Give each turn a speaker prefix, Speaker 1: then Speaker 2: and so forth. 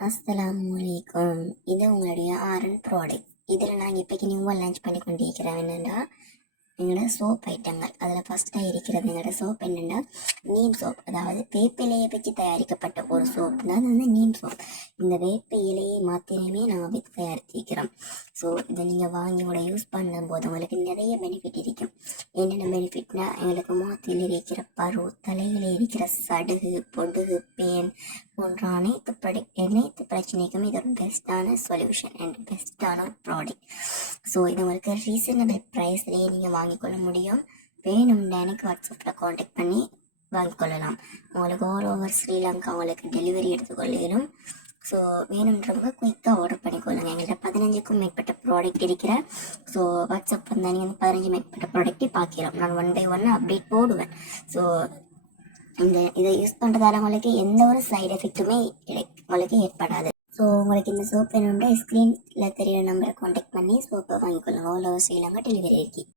Speaker 1: அஸ்லாமலைக்கும் இது உங்களுடைய ஆரன் ப்ராடக்ட் இதில் நாங்கள் இப்போக்கி நியூவாக லான்ச் பண்ணி கொண்டிருக்கிறோம் என்னென்னா எங்களோட சோப் ஐட்டங்கள் அதில் ஃபஸ்ட்டாக இருக்கிறது எங்களோட சோப் என்னென்னா நீம் சோப் அதாவது வேப்ப இலையை வச்சு தயாரிக்கப்பட்ட ஒரு சோப்னா அது வந்து நீம் சோப் இந்த வேப்ப இலையை மாத்திரமே நாங்கள் வச்சு தயாரித்திருக்கிறோம். ஸோ இதை நீங்கள் வாங்கி கூட யூஸ் பண்ணும்போது உங்களுக்கு நிறைய பெனிஃபிட் இருக்கும். என்னென்ன பெனிஃபிட்னா எங்களுக்கு மாத்தியில் இருக்கிற பரு தலையில் இருக்கிற சடுகு பொடுகு பேன் போன்ற அனைத்து ப்ராடக்ட் அனைத்து பிரச்சனைக்கும் இது ஒரு பெஸ்ட்டான சொல்யூஷன் அண்ட் பெஸ்ட்டான ப்ராடக்ட் ஸோ இது உங்களுக்கு ரீசனபிள் ப்ரைஸ்லேயே நீங்கள் வாங்கிக்கொள்ள முடியும். வேணும்னா எனக்கு வாட்ஸ்அப்பில் காண்டாக்ட் பண்ணி வாங்கிக்கொள்ளலாம் உங்களுக்கு ஆல் ஓவர் ஸ்ரீலங்கா உங்களுக்கு டெலிவரி எடுத்துக்கொள்ளும் ஸோ வேணுன்றவங்க குயிக்காக ஆர்டர் பண்ணிக்கொள்ளுங்க எங்கள்கிட்ட பதினஞ்சுக்கும் மேற்பட்ட ப்ராடக்ட் இருக்கிற. ஸோ வாட்ஸ்அப் வந்தால் நீங்கள் பதினஞ்சு மேற்பட்ட ப்ராடக்ட்டே பார்க்கிறோம். நான் ஒன் பை ஒன் அப்டேட் போடுவேன். ஸோ இந்த இதை யூஸ் பண்ணுறதால உங்களுக்கு எந்த ஒரு சைடு எஃபெக்ட்டுமே உங்களுக்கு ஏற்படாது. ஸோ உங்களுக்கு இந்த சோப் வேணும்னா ஸ்க்ரீனில் தெரியிற நம்பரை காண்டாக்ட் பண்ணி சோப்பை வாங்கிக்கொள்ளுங்க. அவ்வளோ ஸ்ரீலங்கா டெலிவரி இருக்கு